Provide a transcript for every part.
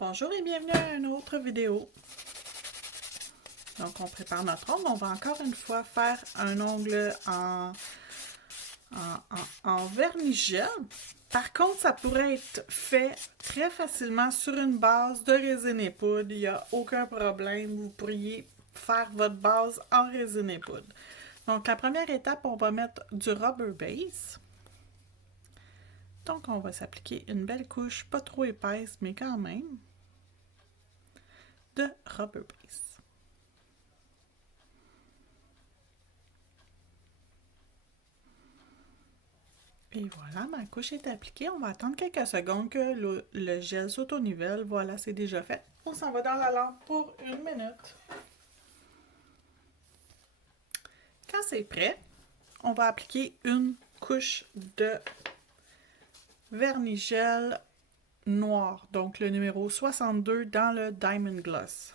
Bonjour et bienvenue à une autre vidéo. Donc on prépare notre ongle. On va encore une fois faire un ongle en vernis gel. Par contre, ça pourrait être fait très facilement sur une base de résine et poudre. Il n'y a aucun problème. Vous pourriez faire votre base en résine et poudre. Donc la première étape, on va mettre du rubber base. Donc on va s'appliquer une belle couche, pas trop épaisse, mais quand même, de rubber base. Et voilà, ma couche est appliquée. On va attendre quelques secondes que le gel s'auto-nivelle. Voilà, c'est déjà fait. On s'en va dans la lampe pour 1 minute. Quand c'est prêt, on va appliquer une couche de vernis gel noir, donc le numéro 62 dans le Diamond Gloss.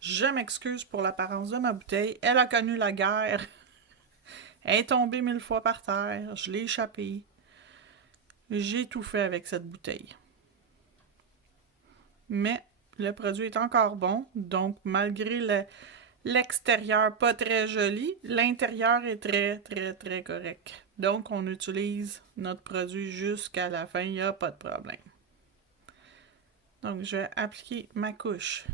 Je m'excuse pour l'apparence de ma bouteille. Elle a connu la guerre. Elle est tombée 1000 fois par terre. Je l'ai échappée. J'ai tout fait avec cette bouteille. Mais le produit est encore bon, donc malgré l'extérieur pas très joli, l'intérieur est très correct. Donc on utilise notre produit jusqu'à la fin, il n'y a pas de problème. Donc je vais appliquer ma couche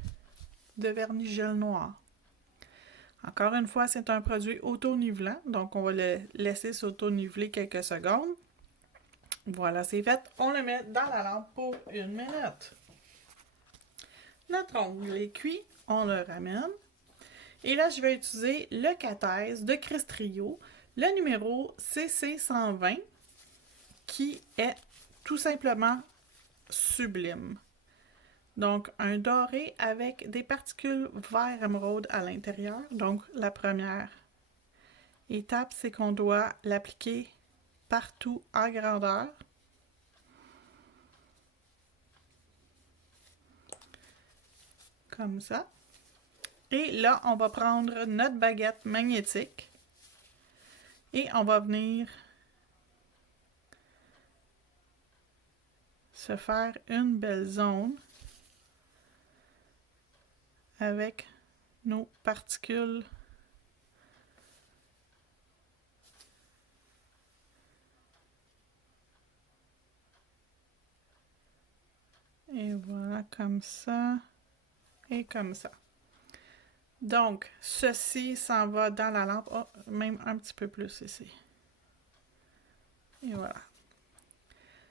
de vernis gel noir. Encore une fois, c'est un produit auto-nivelant, donc on va le laisser s'auto-niveler quelques secondes. Voilà, c'est fait. On le met dans la lampe pour 1 minute. Notre ongle est cuit, on le ramène. Et là, je vais utiliser le Cathèse de Crestrio, le numéro CC120, qui est tout simplement sublime. Donc, un doré avec des particules vert émeraude à l'intérieur. Donc, la première étape, c'est qu'on doit l'appliquer partout en grandeur. Comme ça. Et là, on va prendre notre baguette magnétique et on va venir se faire une belle zone avec nos particules et voilà, comme ça et comme ça. Donc, ceci s'en va dans la lampe, oh, même un petit peu plus ici. Et voilà.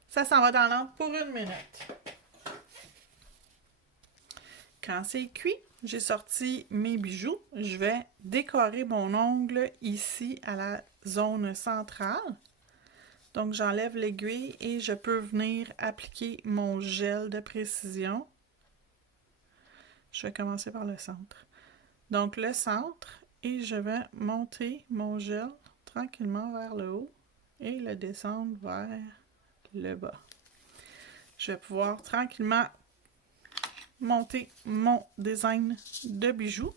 Ça s'en va dans la lampe pour 1 minute. Quand c'est cuit, j'ai sorti mes bijoux. Je vais décorer mon ongle ici à la zone centrale. Donc, j'enlève l'aiguille et je peux venir appliquer mon gel de précision. Je vais commencer par le centre. Donc, le centre, et je vais monter mon gel tranquillement vers le haut et le descendre vers le bas. Je vais pouvoir tranquillement monter mon design de bijoux.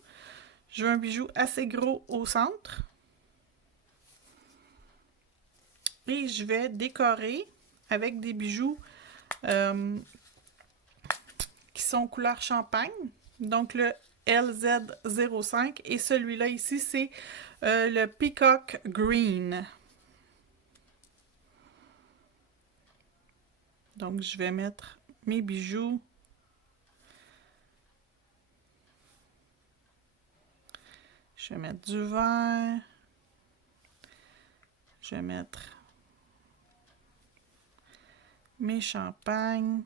Je veux un bijou assez gros au centre. Et je vais décorer avec des bijoux qui sont couleur champagne. Donc le LZ05 et celui-là ici, c'est le Peacock Green. Donc je vais mettre mes bijoux. Je vais mettre du vert. Je vais mettre mes champagnes.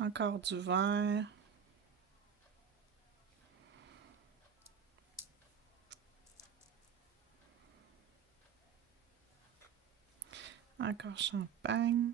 Encore du vert. Encore champagne.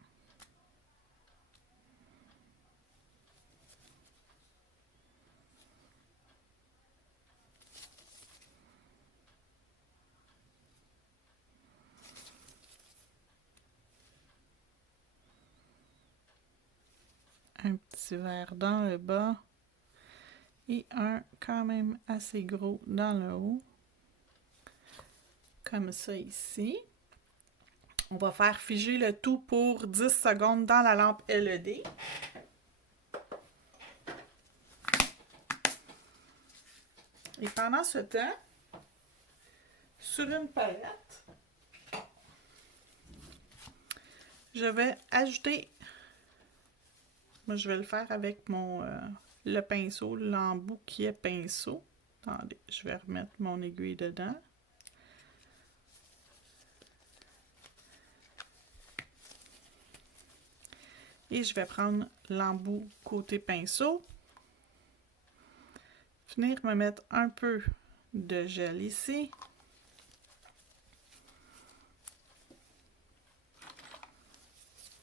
Un petit vert dans le bas. Et un quand même assez gros dans le haut. Comme ça ici. On va faire figer le tout pour 10 secondes dans la lampe LED. Et pendant ce temps, sur une palette, je vais ajouter, moi je vais le faire avec le pinceau, l'embout qui est pinceau. Attendez, je vais remettre mon aiguille dedans. Et je vais prendre l'embout côté pinceau. Venir me mettre un peu de gel ici.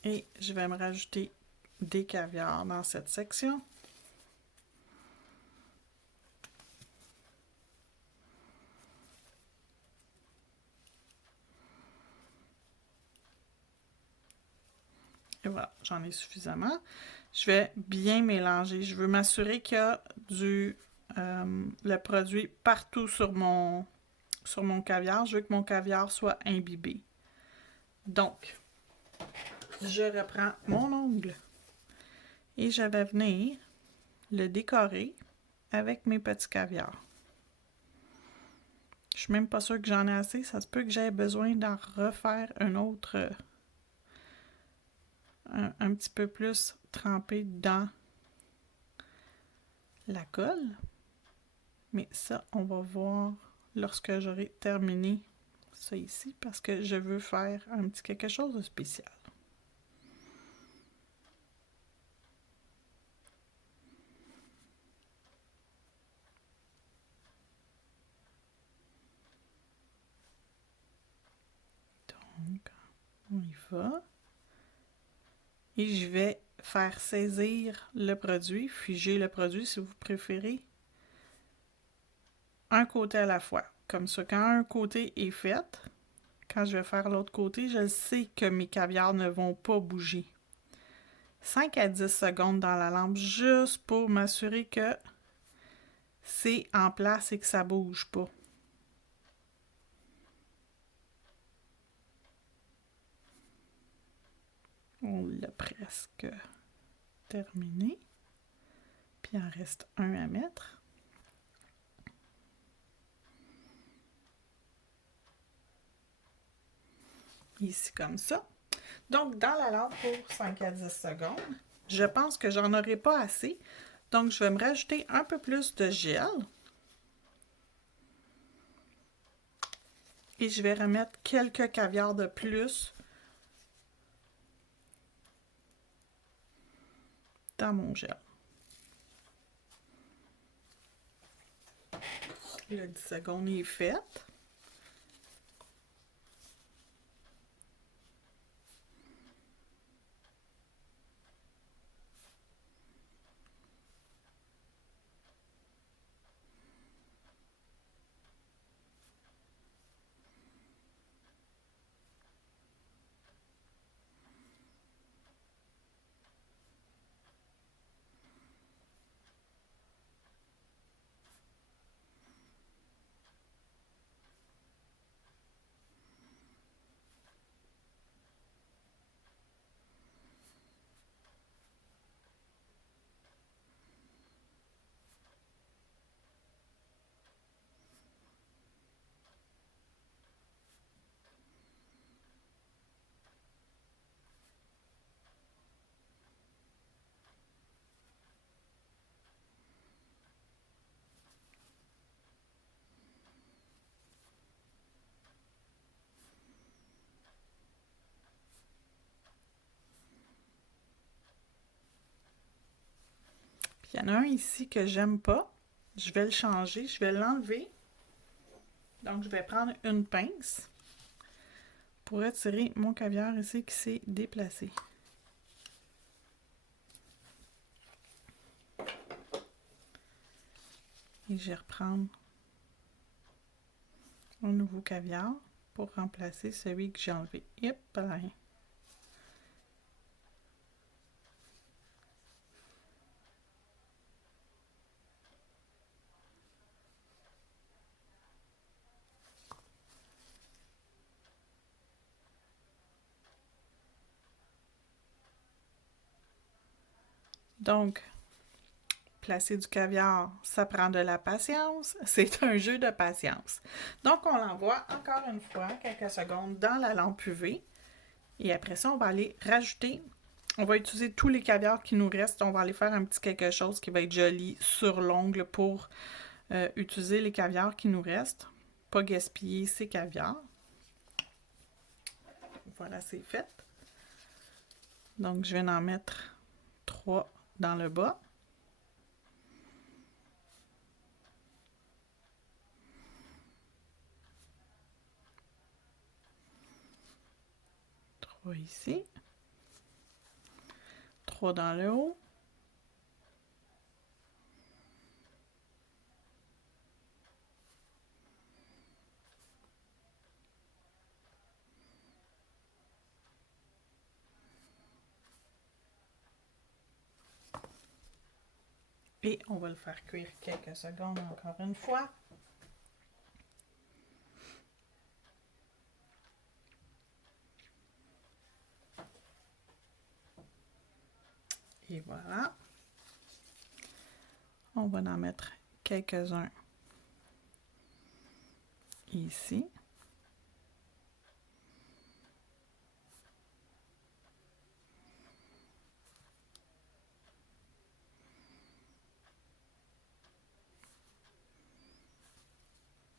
Et je vais me rajouter des caviars dans cette section. Et voilà, j'en ai suffisamment. Je vais bien mélanger. Je veux m'assurer qu'il y a le produit partout sur mon caviar. Je veux que mon caviar soit imbibé. Donc, je reprends mon ongle et je vais venir le décorer avec mes petits caviars. Je suis même pas sûre que j'en ai assez. Ça se peut que j'aie besoin d'en refaire un autre, un petit peu plus trempé dans la colle. Mais ça, on va voir lorsque j'aurai terminé ça ici, parce que je veux faire un petit quelque chose de spécial. Donc, on y va. Et je vais faire saisir le produit, figer le produit si vous préférez, un côté à la fois. Comme ça, quand un côté est fait, quand je vais faire l'autre côté, je sais que mes caviars ne vont pas bouger. 5 à 10 secondes dans la lampe, juste pour m'assurer que c'est en place et que ça bouge pas. On l'a presque terminé. Puis il en reste un à mettre. Ici comme ça. Donc dans la lampe pour 5 à 10 secondes, je pense que j'en aurai pas assez. Donc je vais me rajouter un peu plus de gel. Et je vais remettre quelques caviars de plus dans mon gel. Le 10 secondes est fait. Puis il y en a un ici que j'aime pas. Je vais le changer, je vais l'enlever. Donc je vais prendre une pince pour retirer mon caviar ici qui s'est déplacé. Et je vais reprendre un nouveau caviar pour remplacer celui que j'ai enlevé. Hop là. Donc, placer du caviar, ça prend de la patience. C'est un jeu de patience. Donc, on l'envoie encore une fois, quelques secondes, dans la lampe UV. Et après ça, on va aller rajouter. On va utiliser tous les caviars qui nous restent. On va aller faire un petit quelque chose qui va être joli sur l'ongle pour utiliser les caviars qui nous restent. Pas gaspiller ces caviars. Voilà, c'est fait. Donc, je vais en mettre 3 dans le bas. Ici. 3 dans le haut. Et on va le faire cuire quelques secondes encore une fois. Et voilà. On va en mettre quelques-uns ici.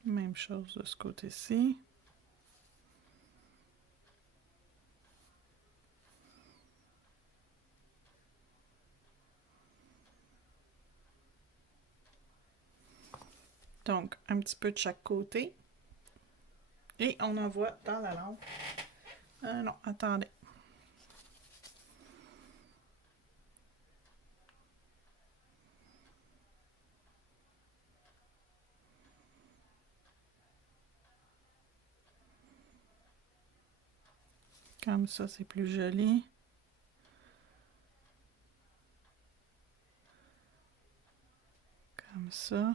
Même chose de ce côté-ci. Donc, un petit peu de chaque côté. Et on envoie dans la lampe. Non, attendez. Comme ça, c'est plus joli. Comme ça.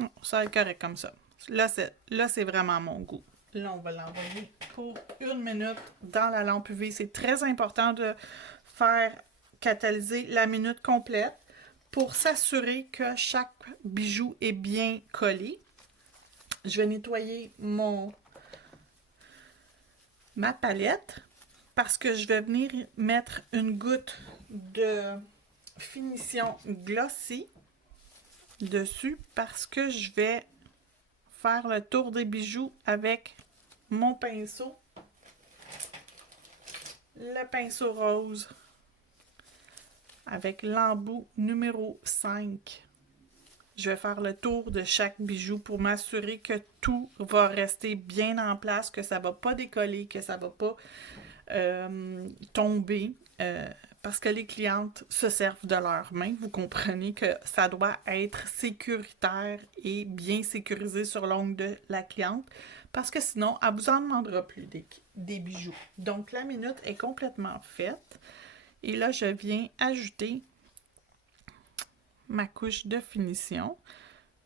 Oh, ça va être correct comme ça. Là, c'est vraiment mon goût. Là, on va l'envoyer pour 1 minute dans la lampe UV. C'est très important de faire catalyser la minute complète pour s'assurer que chaque bijou est bien collé. Je vais nettoyer ma palette parce que je vais venir mettre une goutte de finition glossy dessus parce que je vais faire le tour des bijoux avec mon pinceau, le pinceau rose avec l'embout numéro 5. Je vais faire le tour de chaque bijou pour m'assurer que tout va rester bien en place, que ça ne va pas décoller, que ça ne va pas tomber. Parce que les clientes se servent de leurs mains. Vous comprenez que ça doit être sécuritaire et bien sécurisé sur l'ongle de la cliente. Parce que sinon, elle ne vous en demandera plus des bijoux. Donc, la minute est complètement faite. Et là, je viens ajouter ma couche de finition.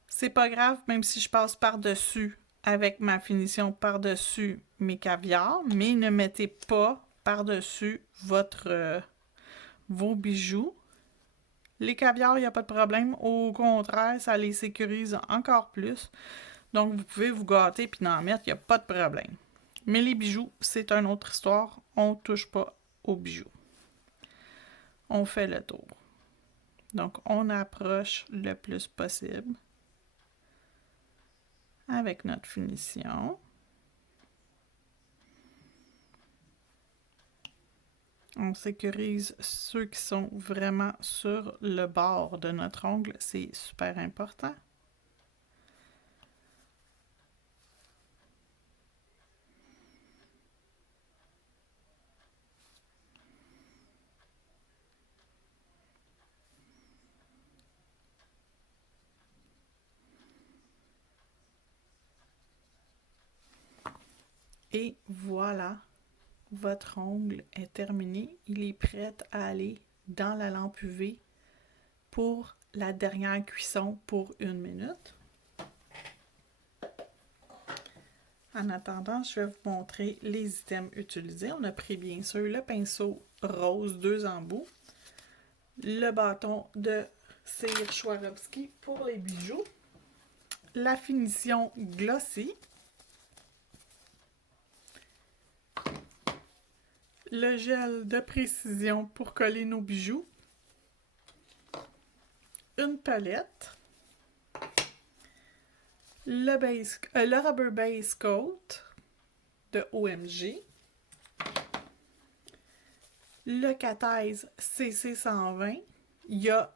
C'est pas grave, même si je passe par-dessus avec ma finition par-dessus mes caviars, mais ne mettez pas par-dessus vos bijoux. Les caviars, il n'y a pas de problème. Au contraire, ça les sécurise encore plus. Donc, vous pouvez vous gâter puis en mettre, il n'y a pas de problème. Mais les bijoux, c'est une autre histoire. On ne touche pas aux bijoux. On fait le tour. Donc, on approche le plus possible avec notre finition. On sécurise ceux qui sont vraiment sur le bord de notre ongle. C'est super important. Et voilà, votre ongle est terminé. Il est prêt à aller dans la lampe UV pour la dernière cuisson pour 1 minute. En attendant, je vais vous montrer les items utilisés. On a pris bien sûr le pinceau rose, 2 embouts. Le bâton de cire Swarovski pour les bijoux. La finition glossy. Le gel de précision pour coller nos bijoux. Une palette. Le Rubber Base Coat de OMG. Le Cathèse CC120. Il y a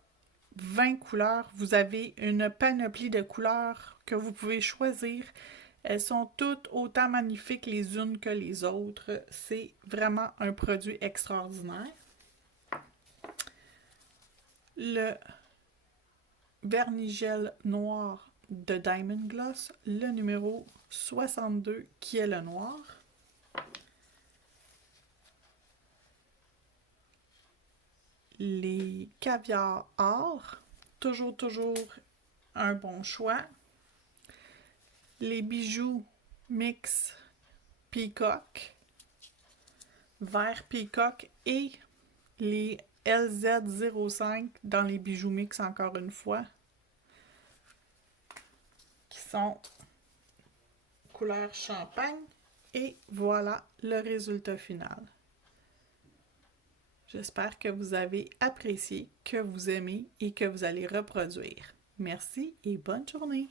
20 couleurs. Vous avez une panoplie de couleurs que vous pouvez choisir. Elles sont toutes autant magnifiques les unes que les autres. C'est vraiment un produit extraordinaire. Le Vernigel noir de Diamond Gloss, le numéro 62 qui est le noir. Les caviars or, toujours un bon choix. Les bijoux mix peacock, vert peacock et les LZ05 dans les bijoux mix encore une fois, qui sont couleur champagne. Et voilà le résultat final. J'espère que vous avez apprécié, que vous aimez et que vous allez reproduire. Merci et bonne journée!